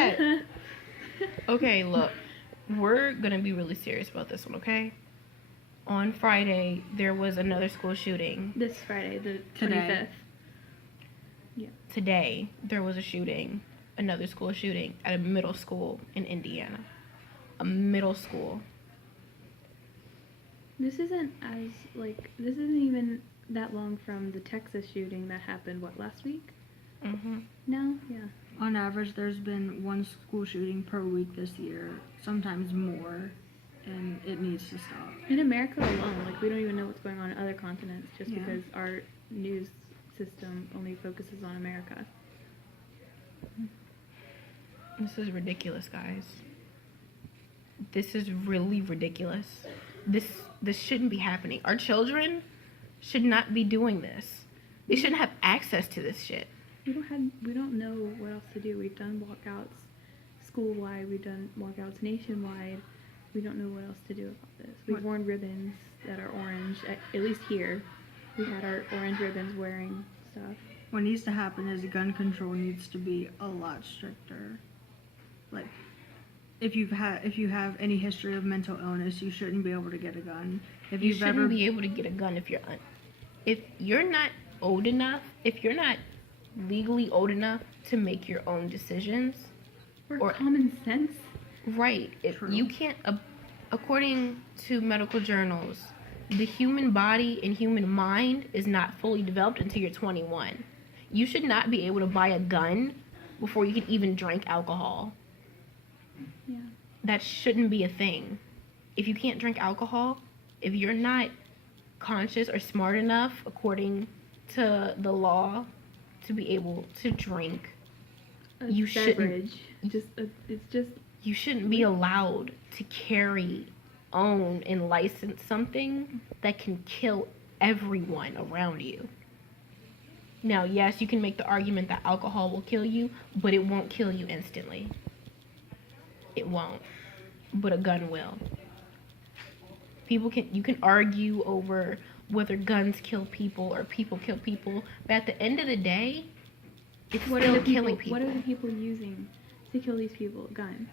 that? Okay, look. We're going to be really serious about this one, okay? On Friday, there was another school shooting. This Friday, the 25th. Yeah. Today, there was a shooting, another school shooting at a middle school in Indiana. A middle school. This isn't even that long from the Texas shooting that happened, last week? Mm-hmm. No? Yeah. On average, there's been one school shooting per week this year, sometimes more, and it needs to stop. In America alone, we don't even know what's going on in other continents just because our news system only focuses on America. This is ridiculous, guys. This is really ridiculous. This shouldn't be happening. Our children should not be doing this. They shouldn't have access to this shit. We don't know what else to do. We've done walkouts school-wide. We've done walkouts nationwide. We don't know what else to do about this. We've worn ribbons that are orange. At least here, we had our orange ribbons wearing stuff. What needs to happen is gun control needs to be a lot stricter. Like, if you have any history of mental illness, you shouldn't be able to get a gun. You shouldn't be able to get a gun if you're not old enough, if you're not legally old enough to make your own decisions or common sense. Right. You can't, according to medical journals, the human body and human mind is not fully developed until you're 21. You should not be able to buy a gun before you can even drink alcohol. Yeah. That shouldn't be a thing. If you can't drink alcohol, if you're not conscious or smart enough, according to the law, to be able to drink, you shouldn't. You shouldn't be allowed to carry, own, and license something that can kill everyone around you. Now, yes, you can make the argument that alcohol will kill you, but it won't kill you instantly. It won't. But a gun will. You can argue over whether guns kill people or people kill people, but at the end of the day, it's still killing people. What are the people using to kill these people? Guns.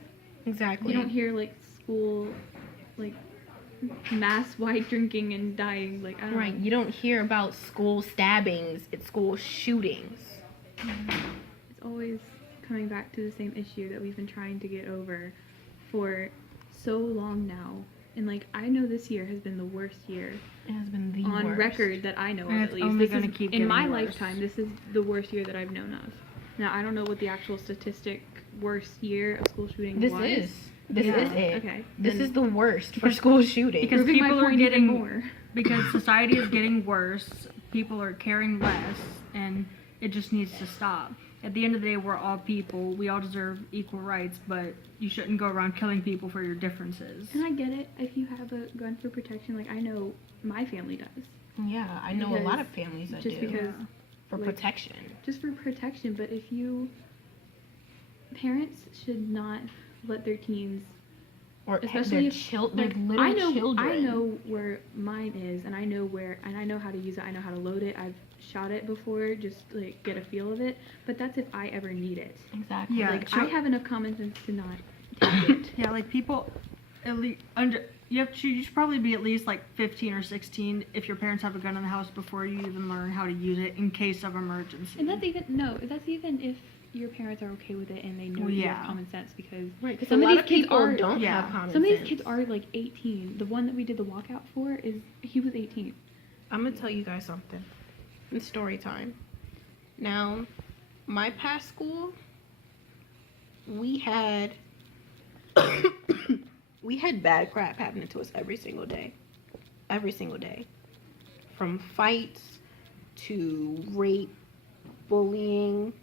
Exactly. You don't hear school, mass white drinking and dying. I don't know. Right. You don't hear about school stabbings. It's school shootings. It's always coming back to the same issue that we've been trying to get over for so long now. And I know this year has been the worst year. It has been the worst. On record that I know of, at least. In my lifetime, this is the worst year that I've known of. Now, I don't know what the actual statistic worst year of school shooting was. This is it. Okay. This is the worst for school shooting. Because people are getting more. Because society is getting worse, people are caring less, and it just needs to stop. At the end of the day, we're all people. We all deserve equal rights, but you shouldn't go around killing people for your differences. And I get it. If you have a gun for protection, I know my family does. Yeah, I know a lot of families that do. Just because... For protection. Just for protection, but parents should not let their teens, or especially their children. I know where mine is, and I know how to use it. I know how to load it. I've shot it before, just get a feel of it. But that's if I ever need it. Exactly. Yeah. I have enough common sense to not take it. Yeah, people, at least you should probably be at least 15 or 16 if your parents have a gun in the house before you even learn how to use it in case of emergency. And that's even if your parents are okay with it and they know you have common sense, because some of these kids don't have common sense. Some of these kids are 18. The one that we did the walkout for he was 18. I'm gonna tell you guys something. It's story time. Now, my past school, we had bad crap happening to us every single day. Every single day. From fights to rape, bullying.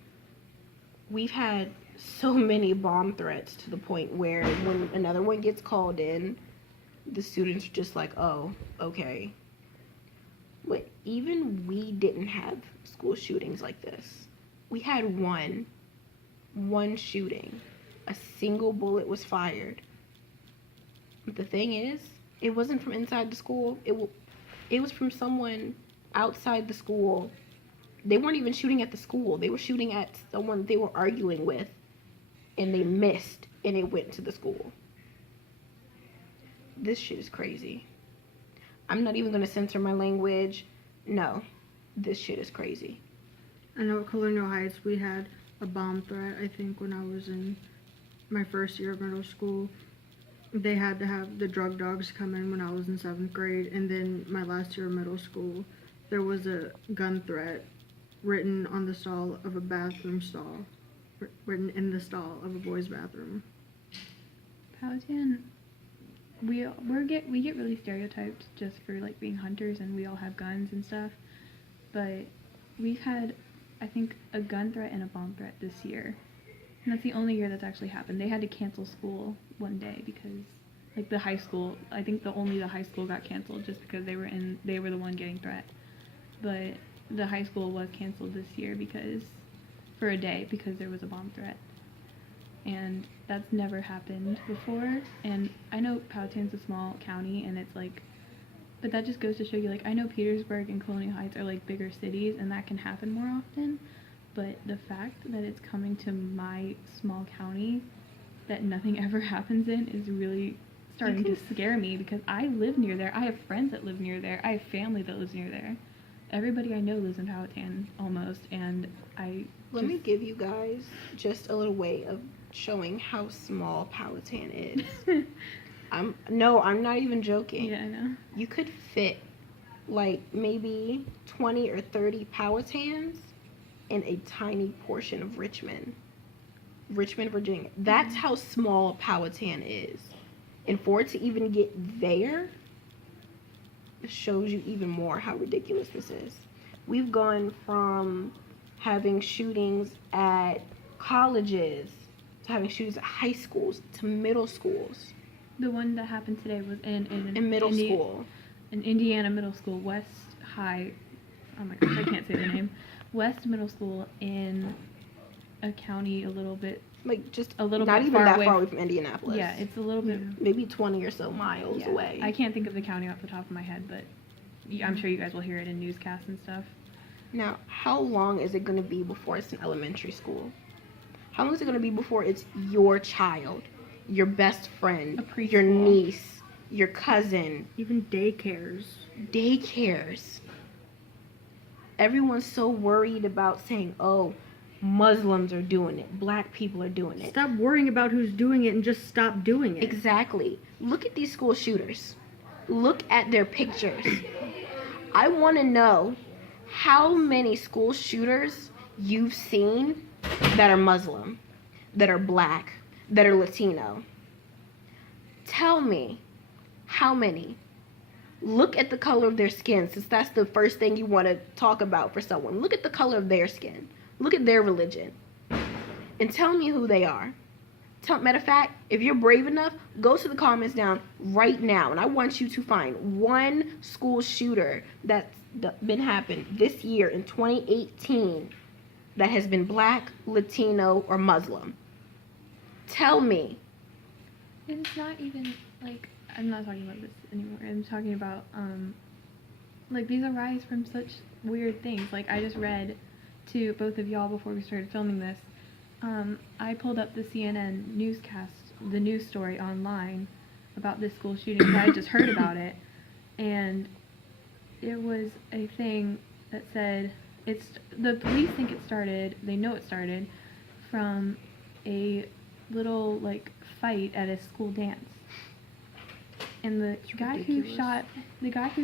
We've had so many bomb threats to the point where when another one gets called in, the students are just oh, okay. But even we didn't have school shootings like this. We had one shooting. A single bullet was fired. But the thing is, it wasn't from inside the school. It was from someone outside the school. They weren't even shooting at the school. They were shooting at someone they were arguing with and they missed and it went to the school. This shit is crazy. I'm not even gonna censor my language. No, this shit is crazy. I know at Colonial Heights we had a bomb threat, I think, when I was in my first year of middle school. They had to have the drug dogs come in when I was in 7th grade, and then my last year of middle school, there was a gun threat written on the stall of a bathroom stall, written in the stall of a boys' bathroom. Powhatan, we get really stereotyped just for like being hunters, and we all have guns and stuff. But we've had, I think, a gun threat and a bomb threat this year. And that's the only year that's actually happened. They had to cancel school one day because, like, the high school, I think the high school got canceled just because they were the one getting threat. But the high school was canceled this year for a day because there was a bomb threat. And that's never happened before. And I know Powhatan's a small county, and it's like, but that just goes to show you, like, I know Petersburg and Colonial Heights are like bigger cities, and that can happen more often. But the fact that it's coming to my small county that nothing ever happens in is really starting to scare me, because I live near there. I have friends that live near there. I have family that lives near there. Everybody I know lives in Powhatan almost, and Let me give you guys just a little way of showing how small Powhatan is. I'm not even joking. Yeah, I know. You could fit like maybe 20 or 30 Powhatans in a tiny portion of Richmond, Virginia. That's how small Powhatan is. And for it to even get there, it shows you even more how ridiculous this is. We've gone from having shootings at colleges to having shootings at high schools to middle schools. The one that happened today was in middle school. In Indiana Middle School, West High. Oh my gosh, I can't say the name. West Middle School in a county a little bit, like just a little not bit even far that away far away from Indianapolis. Yeah, it's a little bit, maybe 20 or so miles away. I can't think of the county off the top of my head, but I'm sure you guys will hear it in newscasts and stuff. Now, how long is it going to be before it's in elementary school? How long is it going to be before it's your child, your best friend, your niece, your cousin? Even daycares. Everyone's so worried about saying, oh, Muslims are doing it, black people are doing it. Stop worrying about who's doing it and just stop doing it. Exactly. Look at these school shooters. Look at their pictures. I want to know how many school shooters you've seen that are Muslim, that are black, that are Latino. Tell me how many. Look at the color of their skin, since that's the first thing you want to talk about for someone. Look at the color of their skin. Look at their religion. And tell me who they are. Matter of fact, if you're brave enough, go to the comments down right now. And I want you to find one school shooter that's been happened this year in 2018 that has been black, Latino, or Muslim. Tell me. And it's not even, like, I'm not talking about this anymore. I'm talking about, like, these arise from such weird things. Like, I just read to both of y'all before we started filming this. I pulled up the CNN newscast, the news story online about this school shooting. I had just heard about it, and it was a thing that said the police think it started. They know it started from a little like fight at a school dance. And the guy who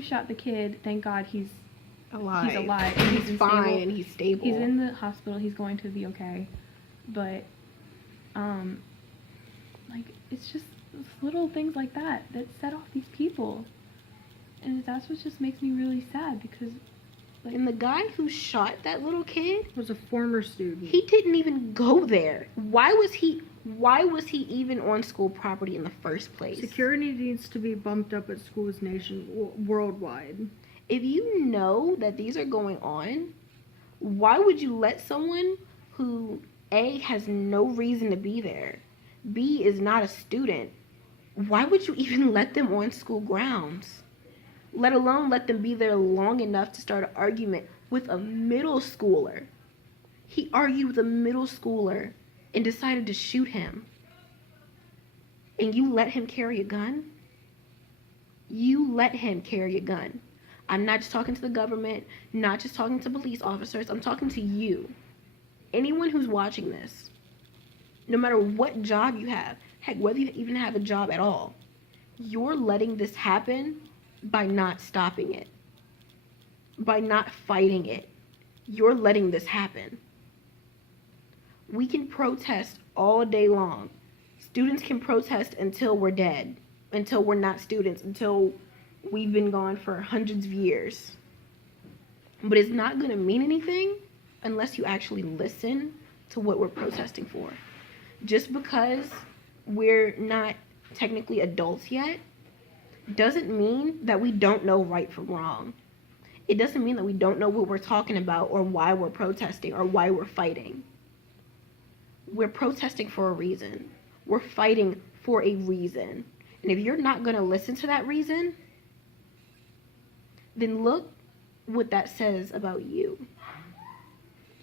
shot the kid, thank God he's alive. He's alive. And he's fine and he's stable. He's in the hospital. He's going to be okay. But, like, it's just little things like that set off these people. And that's what just makes me really sad, because, like... And the guy who shot that little kid was a former student. He didn't even go there. Why was he even on school property in the first place? Security needs to be bumped up at schools worldwide. If you know that these are going on, why would you let someone who A, has no reason to be there, B, is not a student, why would you even let them on school grounds? Let alone let them be there long enough to start an argument with a middle schooler. He argued with a middle schooler and decided to shoot him, and you let him carry a gun? You let him carry a gun. I'm not just talking to the government, not just talking to police officers. I'm talking to you. Anyone who's watching this, no matter what job you have, heck, whether you even have a job at all, you're letting this happen by not stopping it, by not fighting it. You're letting this happen. We can protest all day long. Students can protest until we're dead, until we're not students, until we've been gone for hundreds of years. But it's not going to mean anything unless you actually listen to what we're protesting for. Just because we're not technically adults yet doesn't mean that we don't know right from wrong. It doesn't mean that we don't know what we're talking about or why we're protesting or why we're fighting. We're protesting for a reason. We're fighting for a reason. And if you're not going to listen to that reason, then look what that says about you.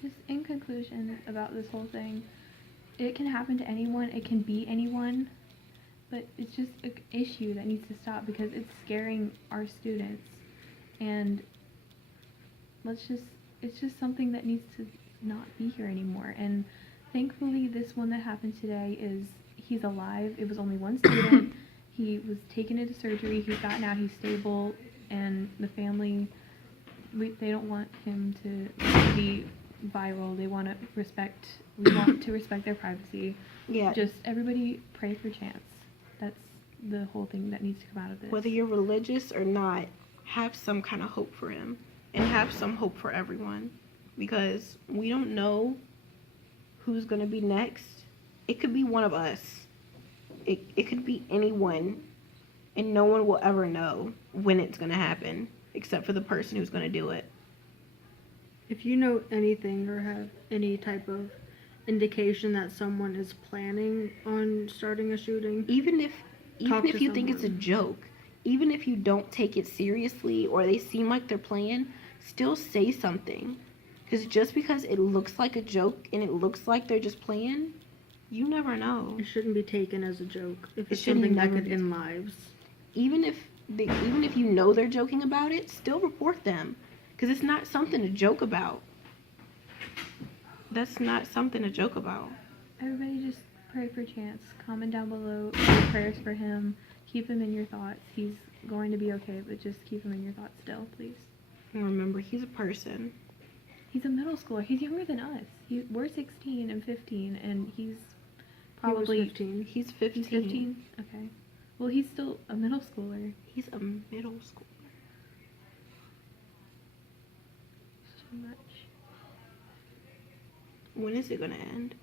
Just in conclusion about this whole thing, it can happen to anyone, it can be anyone, but it's just an issue that needs to stop because it's scaring our students. And it's just something that needs to not be here anymore. And thankfully this one that happened today he's alive. It was only one student. He was taken into surgery. He's gotten out. He's stable. And the family, they don't want him to be viral. We want to respect their privacy. Yeah. Just everybody pray for Chance. That's the whole thing that needs to come out of this. Whether you're religious or not, have some kind of hope for him. And have some hope for everyone. Because we don't know who's going to be next. It could be one of us. It could be anyone. And no one will ever know when it's going to happen. Except for the person who's going to do it. If you know anything or have any type of indication that someone is planning on starting a shooting, Even if you think it's a someone. joke, even if you don't take it seriously or they seem like they're playing, still say something. Because just because it looks like a joke and it looks like they're just playing, you never know. It shouldn't be taken as a joke if It it's shouldn't something that never could be. end lives. Even if you know they're joking about it, still report them. Because it's not something to joke about. That's not something to joke about. Everybody just pray for Chance. Comment down below your prayers for him. Keep him in your thoughts. He's going to be okay, but just keep him in your thoughts still, please. And remember, he's a person. He's a middle schooler. He's younger than us. We're 16 and 15, and he's probably... He was 15. He's 15. He's 15? Okay. Well, he's still a middle schooler. He's a middle schooler. Too much. When is it going to end?